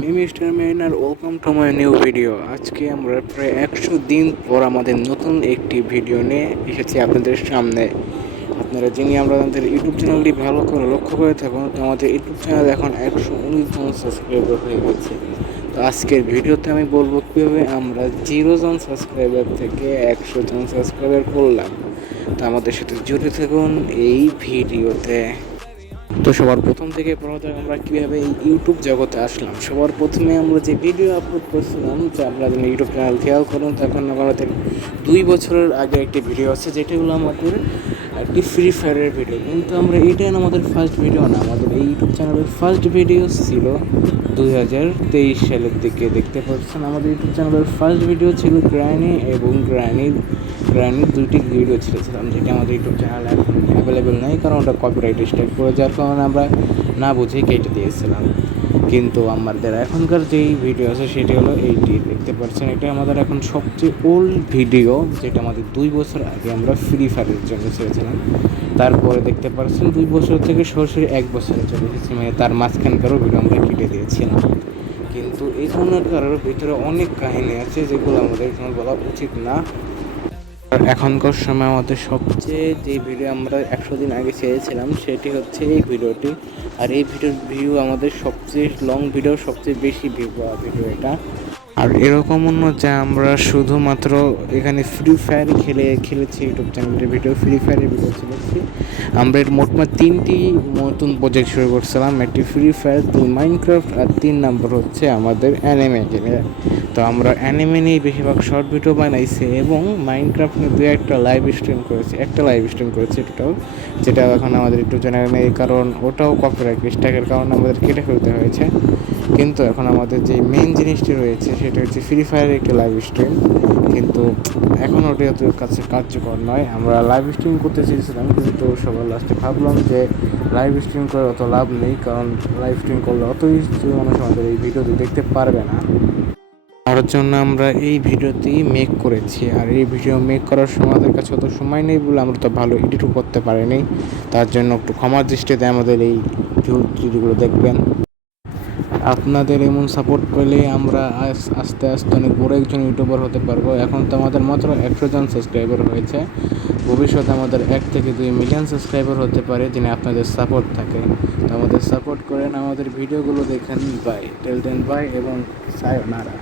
Me mister R welcome to my new video আজকে আমরা প্রায় একশো দিন পর আমাদের নতুন একটি ভিডিও নিয়ে এসেছি আপনাদের সামনে। আপনারা যিনি আমরা আমাদের ইউটিউব চ্যানেলটি ভালো করে লক্ষ্য করে থাকুন, তো আমাদের ইউটিউব চ্যানেল এখন একশো উনিশ জন সাবস্ক্রাইবার হয়ে গেছে। তো আজকের ভিডিওতে আমি বলব কীভাবে আমরা জিরো জন সাবস্ক্রাইবার থেকে একশো জন সাবস্ক্রাইবার করলাম। তো আমাদের সাথে জুড়ে থাকুন এই ভিডিওতে তো সবার প্রথম থেকে যাক আমরা কীভাবে এই ইউটিউব জগতে আসলাম। সবার প্রথমে আমরা যে ভিডিও আপলোড করছিলাম, যে আপনারা যদি ইউটিউব চ্যানেল খেয়াল করুন, তখন আমাদের দুই বছরের আগে একটি ভিডিও আছে, যেটি হলো আমাদের একটি ফ্রি ফায়ারের ভিডিও কিন্তু আমরা এটাই আমাদের ফার্স্ট ভিডিও না, আমাদের এই ইউটিউব চ্যানেলের ফার্স্ট ভিডিও ছিল দুই হাজার তেইশ সালের দিকে, দেখতে পাচ্ছেন? আমাদের ইউটিউব চ্যানেলের ফার্স্ট ভিডিও ছিল গ্রানি এবং গ্রানির গ্রানির দুইটি ভিডিও ছেড়েছিলাম যেটা আমাদের ইউটিউব চ্যানেলে এখন অ্যাভেলেবেল নেই, কারণ ওটা কপিরাইট স্ট্রাইক করে, যার কারণে আমরা না বুঝে কেটে দিয়েছিলাম। কিন্তু আমাদের এখনকার যেই ভিডিও আছে, সেটি হলো এইটি, দেখতে পাচ্ছেন, এটা আমাদের এখন সবচেয়ে ওল্ড ভিডিও যেটা আমাদের দুই বছর আগে আমরা ফ্রি ফায়ারের জন্য ছেড়েছিলাম। তারপরে দেখতে পাচ্ছেন, দুই বছর থেকে সরাসরি এক বছরে চলে এসেছি মানে তার মাঝখানকারও ভিডিও আমরা কেটে দিয়েছিলাম। কিন্তু এই ধরনের কারোর ভিতরে অনেক কাহিনী আছে, যেগুলো আমাদের এখানে বলা উচিত না। এখনকার সময় আমাদের সবচেয়ে যে ভিডিও আমরা একশো দিন আগে চেয়েছিলাম সেটি হচ্ছে এই ভিডিওটি। আর এই ভিডিওর ভিউ আমাদের সবচেয়ে লং ভিডিও সবচেয়ে বেশি ভিউ পাওয়া ভিডিও এটা। আর এরকম অন্য যে আমরা শুধুমাত্র এখানে ফ্রি ফায়ার খেলে, খেলেছি ইউটিউব চ্যানেলের ভিডিও ফ্রি ফায়ারের ভিডিও ছেড়েছি আমরা এর মোটমাট তিনটি নতুন প্রজেক্ট শুরু করছিলাম, একটি ফ্রি ফায়ার দুই মাইনক্রাফট আর তিন নম্বর হচ্ছে আমাদের অ্যানিমে তো আমরা অ্যানিমে নিয়ে বেশিরভাগ শর্ট ভিডিও বানাইছি এবং মাইনক্রাফট নিয়ে দু একটা লাইভ স্ট্রিম করেছি, একটা লাইভ স্ট্রিম করেছি টোটাল যেটা এখন আমাদের একটু চ্যানেলে নেই, কারণ ওটাও কপিরাইট মিস্টেকের কারণে আমাদের কেটে ফেলতে হয়েছে। কিন্তু এখন আমাদের যে মেন জিনিসটি রয়েছে, সেটা হচ্ছে ফ্রি ফায়ারের একটি লাইভ স্ট্রিম কিন্তু এখন ওটি অত কাছে কার্যকর নয়। আমরা লাইভ স্ট্রিম করতে চেয়েছিলাম, কিন্তু সবার লাস্টে ভাবলাম যে লাইভ স্ট্রিম করে অত লাভ নেই, কারণ লাইভ স্ট্রিম করলে অতই মানুষ আমাদের এই ভিডিওটি দেখতে পারবে না। তার জন্য আমরা এই ভিডিওটি মেক করেছি। আর এই ভিডিও মেক করার সময় আমাদের কাছে অত সময় নেই বলে আমরা তো ভালো এডিটও করতে পারিনি। তার জন্য একটু ক্ষমার দৃষ্টিতে আমাদের এই ভিডিওগুলো দেখবেন। আপনাদের এমন সাপোর্ট পেলে আমরা আস্তে আস্তে অনেক বড় একজন ইউটিউবার হতে পারব। এখন তো আমাদের মাত্র একশো জন সাবস্ক্রাইবার হয়েছে। ভবিষ্যতে আমাদের এক থেকে দুই মিলিয়ন সাবস্ক্রাইবার হতে পারে যিনি আপনাদের সাপোর্ট থাকে। তো আমাদের সাপোর্ট করেন, আমাদের ভিডিওগুলো দেখেন। বাই টেল দেন বাই এবং সায়নারা